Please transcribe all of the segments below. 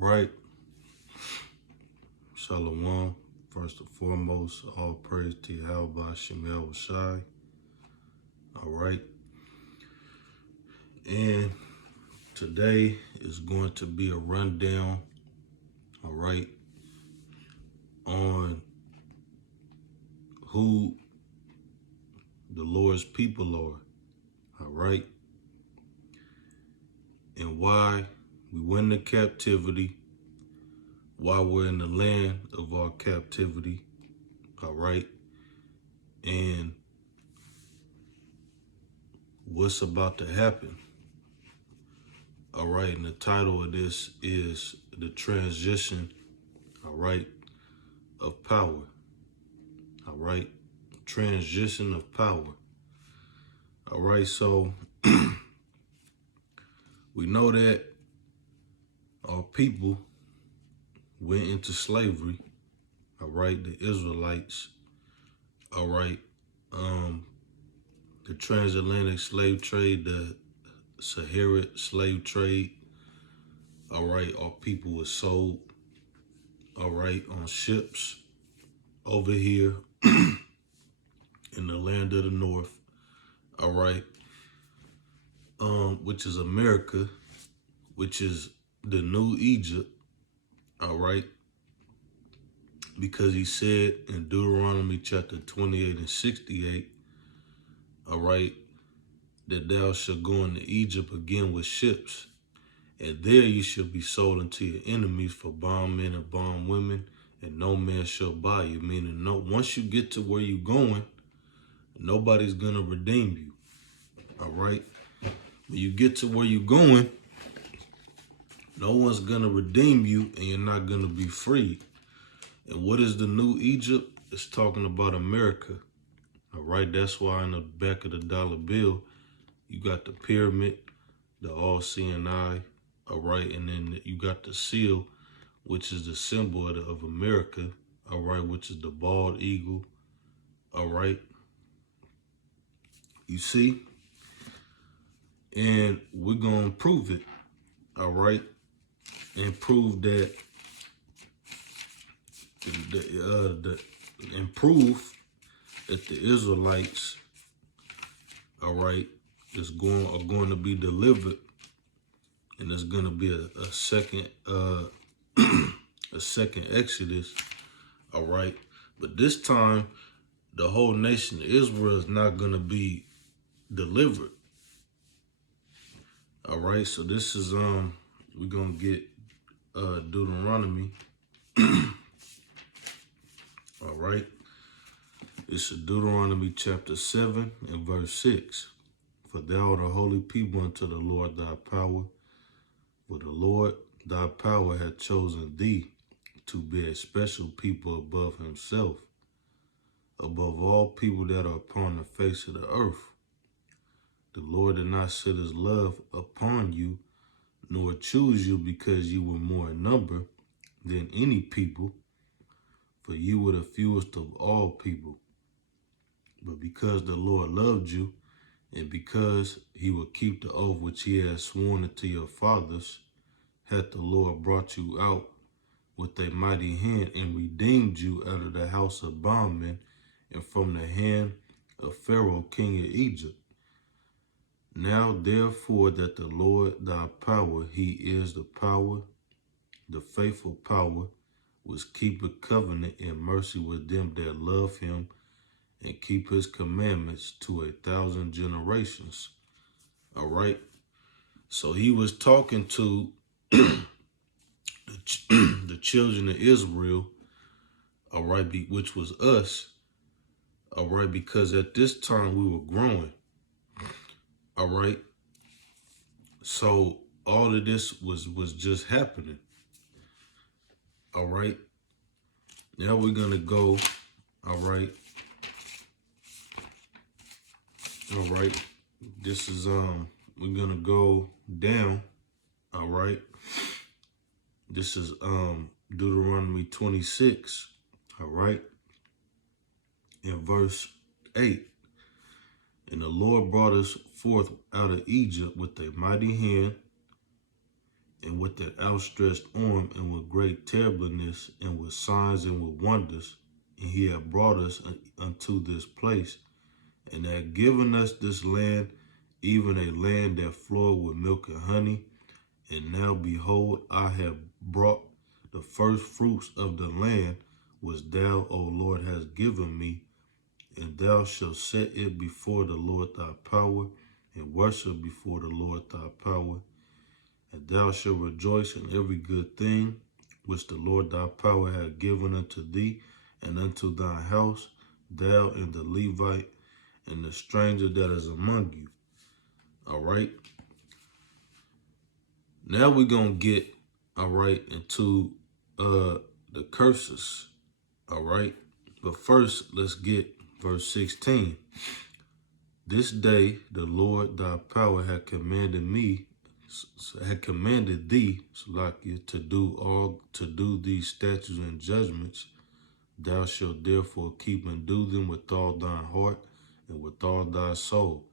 right. Shalom. First and foremost, all praise to Yahweh Shem Yahushai. All right. And today is going to be a rundown, all right, on who the Lord's people are, all right, and why we went into captivity, why we're in the land of our captivity, all right, and what's about to happen. All right, and the title of this is The Transition, all right, of Power. All right, transition of power. All right, so we know that our people went into slavery, all right, the Israelites, all right, the transatlantic slave trade, the Sahara slave trade, all right, our people were sold, all right, on ships over here in the land of the North, all right, which is America, which is the new Egypt, all right, because he said in Deuteronomy chapter 28 and 68, all right, that thou shalt go into Egypt again with ships, and there you shall be sold unto your enemies for bondmen and bondwomen, and no man shall buy you. Meaning, once you get to where you're going, nobody's gonna redeem you. All right, when you get to where you're going, no one's gonna redeem you, and you're not gonna be freed. And what is the new Egypt? It's talking about America. All right, that's why in the back of the dollar bill, you got the pyramid, the all-seeing eye, all right, and then you got the seal, which is the symbol of America, all right, which is the bald eagle, all right. You see? And we're going to prove it, all right, and prove that, and prove that the Israelites, all right, are going to be delivered, and there's going to be a second a second Exodus, all right. But this time, the whole nation of Israel is not going to be delivered, all right. So this is we're gonna get Deuteronomy, all right. It's Deuteronomy chapter 7 and verse 6. For thou art a holy people unto the Lord thy power. For the Lord thy power hath chosen thee to be a special people above himself, above all people that are upon the face of the earth. The Lord did not set his love upon you, nor choose you because you were more in number than any people, for you were the fewest of all people. But because the Lord loved you, and because he will keep the oath which he has sworn unto your fathers, hath the Lord brought you out with a mighty hand and redeemed you out of the house of bondmen and from the hand of Pharaoh king of Egypt. Now therefore that the Lord thy power, he is the power, the faithful power, which keepeth covenant and mercy with them that love him and keep his commandments to 1,000 generations. All right. So he was talking to the children of Israel, all right, which was us, all right, because at this time we were growing, all right. So all of this was just happening, all right. Now we're gonna go, all right. All right, this is we're gonna go down, all right. This is Deuteronomy 26, all right, in verse 8. And the Lord brought us forth out of Egypt with a mighty hand and with an outstretched arm, and with great terribleness, and with signs and with wonders. And he hath brought us unto this place, and hath given us this land, even a land that floweth with milk and honey. And now behold, I have brought the first fruits of the land, which thou, O Lord, hast given me, and thou shalt set it before the Lord thy power, and worship before the Lord thy power. And thou shalt rejoice in every good thing which the Lord thy power hath given unto thee and unto thine house, thou and the Levite and the stranger that is among you. All right. Now we're going to get, all right, into the curses. All right. But first, let's get verse 16. This day the Lord thy power hath commanded thee, Salakia, to do these statutes and judgments. Thou shalt therefore keep and do them with all thine heart and with all thy soul.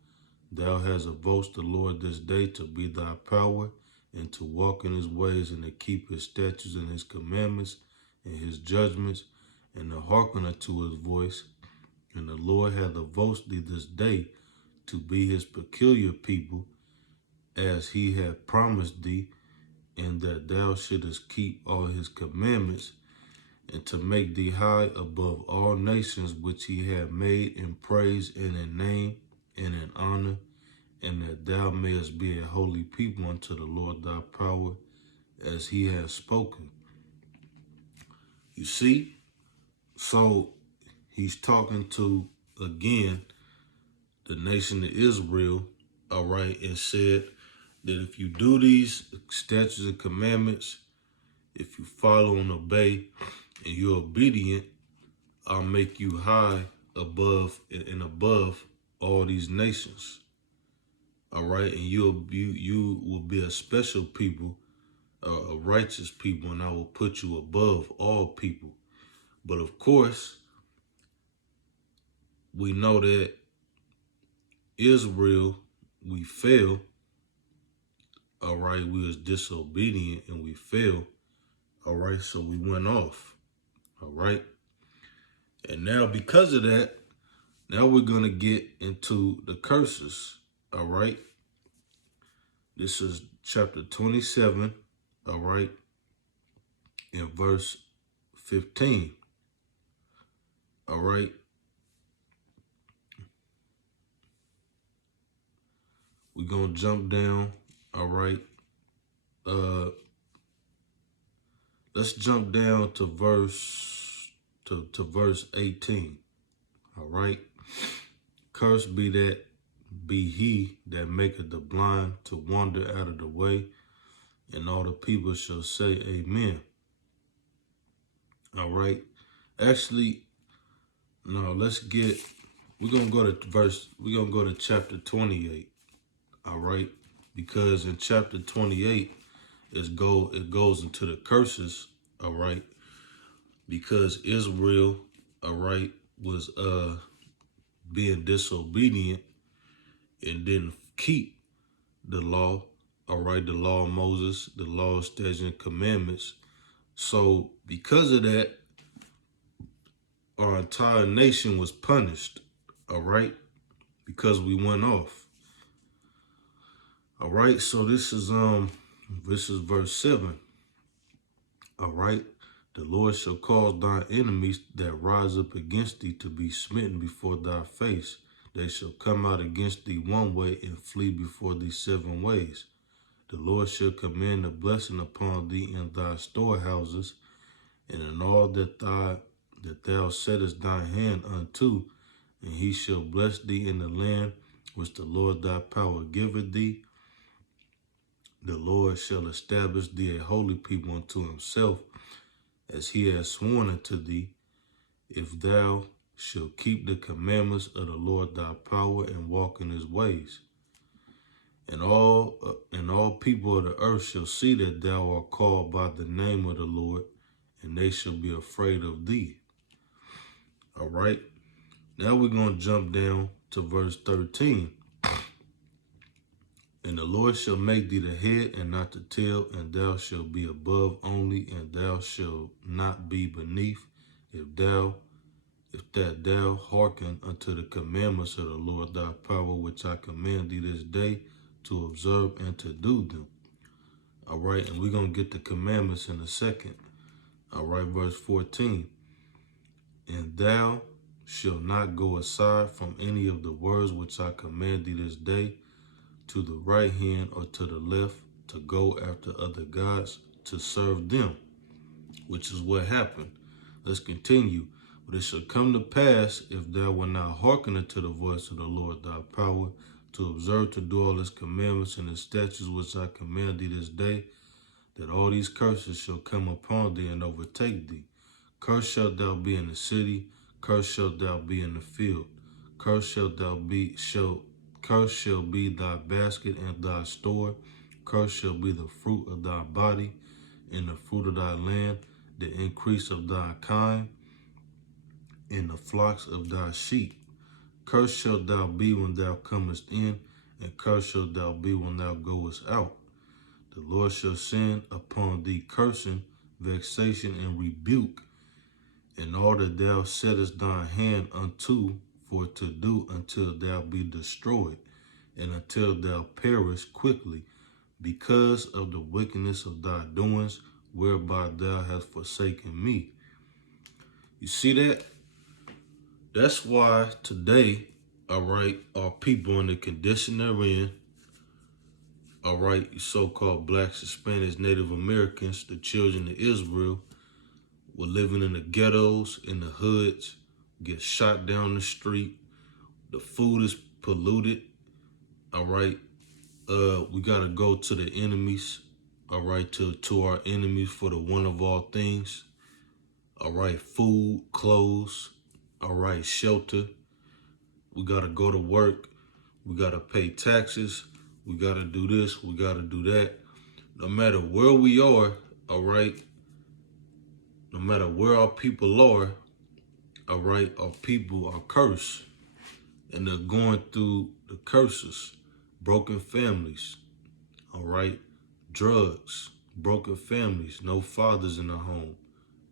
Thou hast avouched the Lord this day to be thy power, and to walk in his ways, and to keep his statutes and his commandments and his judgments, and to hearken unto his voice. And the Lord hath avouched thee this day to be his peculiar people, as he hath promised thee, and that thou shouldest keep all his commandments, and to make thee high above all nations which he hath made in praise and in name and in honor, and that thou mayest be a holy people unto the Lord thy power, as he has spoken. You see? So he's talking to, again, the nation of Israel, all right, and said that if you do these statutes and commandments, if you follow and obey, and you're obedient, I'll make you high above and above all these nations. All right, and you will be a special people, a righteous people, and I will put you above all people. But of course, we know that Israel, we fail. All right, we was disobedient and we failed. All right, so we went off. All right, and now because of that, now we're gonna get into the curses. All right, this is chapter 27. All right, in verse 15. All right. We're going to jump down. All right. Let's jump down to verse 18. All right. Cursed be he that maketh the blind to wander out of the way, and all the people shall say amen. All right. Actually, no, we're going to go to chapter 28. All right. Because in chapter 28, it goes into the curses. All right. Because Israel, all right, was being disobedient and didn't keep the law. All right. The law of Moses, the law, statutes, and commandments. So because of that, our entire nation was punished, all right, because we went off. All right, so this is verse 7. All right, the Lord shall cause thine enemies that rise up against thee to be smitten before thy face. They shall come out against thee one way and flee before thee 7 ways. The Lord shall command a blessing upon thee in thy storehouses, and in all that thou settest thine hand unto, and he shall bless thee in the land which the Lord thy power giveth thee. The Lord shall establish thee a holy people unto himself, as he has sworn unto thee, if thou shalt keep the commandments of the Lord thy power and walk in his ways. And all people of the earth shall see that thou art called by the name of the Lord, and they shall be afraid of thee. All right. Now we're going to jump down to verse 13. And the Lord shall make thee the head and not the tail, and thou shalt be above only, and thou shalt not be beneath, if that thou hearken unto the commandments of the Lord thy power, which I command thee this day to observe and to do them. All right, and we're going to get the commandments in a second. All right, verse 14. And thou shalt not go aside from any of the words which I command thee this day, to the right hand or to the left, to go after other gods, to serve them, which is what happened. Let's continue. But it shall come to pass, if thou wilt not hearken unto the voice of the Lord thy power, to observe to do all his commandments and his statutes which I command thee this day, that all these curses shall come upon thee and overtake thee. Cursed shalt thou be in the city, cursed shalt thou be in the field. Cursed shall be thy basket and thy store. Cursed shall be the fruit of thy body, and the fruit of thy land, the increase of thy kind, and the flocks of thy sheep. Cursed shalt thou be when thou comest in, and cursed shalt thou be when thou goest out. The Lord shall send upon thee cursing, vexation, and rebuke, and all that thou settest thine hand unto for to do, until thou be destroyed, and until thou perish quickly, because of the wickedness of thy doings, whereby thou hast forsaken me. You see that? That's why today, all right, our people in the condition they're in, all right, so-called blacks, Hispanics, Native Americans, the children of Israel, were living in the ghettos, in the hoods, get shot down the street. The food is polluted, all right. We got to go to the enemies, all right, to our enemies for the one of all things, all right, food, clothes, all right, shelter. We got to go to work. We got to pay taxes. We got to do this. We got to do that. No matter where we are, all right, no matter where our people are, all right, our people are cursed. And they're going through the curses, broken families, all right, drugs, broken families, no fathers in the home,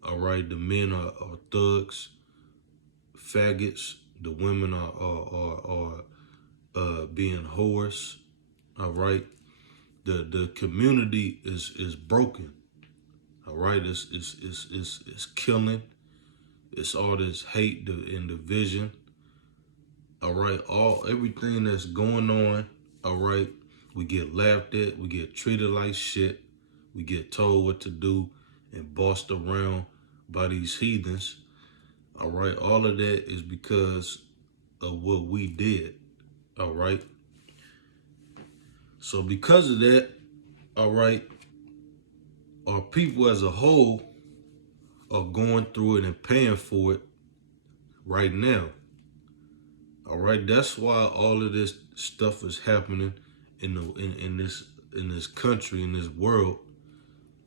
all right. The men are thugs, faggots. The women are being whores, all right. The community is broken, all right. It's killing. It's all this hate and division, all right. Everything that's going on, all right. We get laughed at. We get treated like shit. We get told what to do and bossed around by these heathens, all right. All of that is because of what we did, all right. So because of that, all right, our people as a whole are going through it and paying for it right now, all right. That's why all of this stuff is happening in this country, in this world,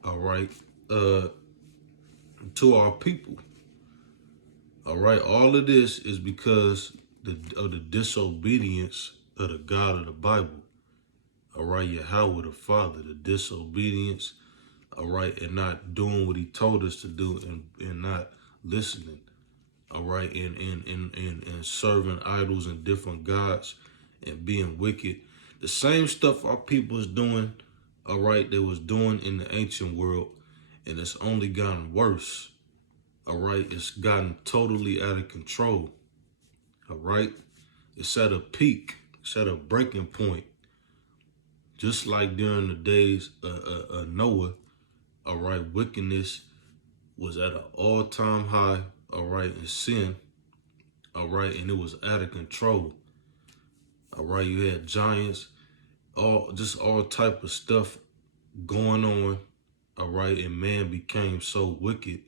all right, to our people, all right. All of this is because of the disobedience of the God of the Bible, all right, Yahweh the Father, the disobedience, all right, and not doing what he told us to do, and not listening, all right, and serving idols and different gods and being wicked. The same stuff our people is doing, all right, they was doing in the ancient world, and it's only gotten worse, all right. It's gotten totally out of control, all right. It's at a peak. It's at a breaking point. Just like during the days of Noah, all right, wickedness was at an all-time high, all right, in sin, all right, and it was out of control, all right. You had giants, all type of stuff going on, all right, and man became so wicked,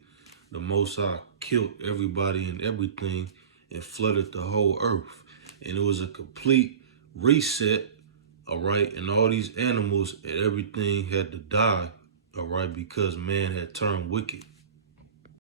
the Most High killed everybody and everything and flooded the whole earth, and it was a complete reset, all right, and all these animals and everything had to die, all right, because man had turned wicked.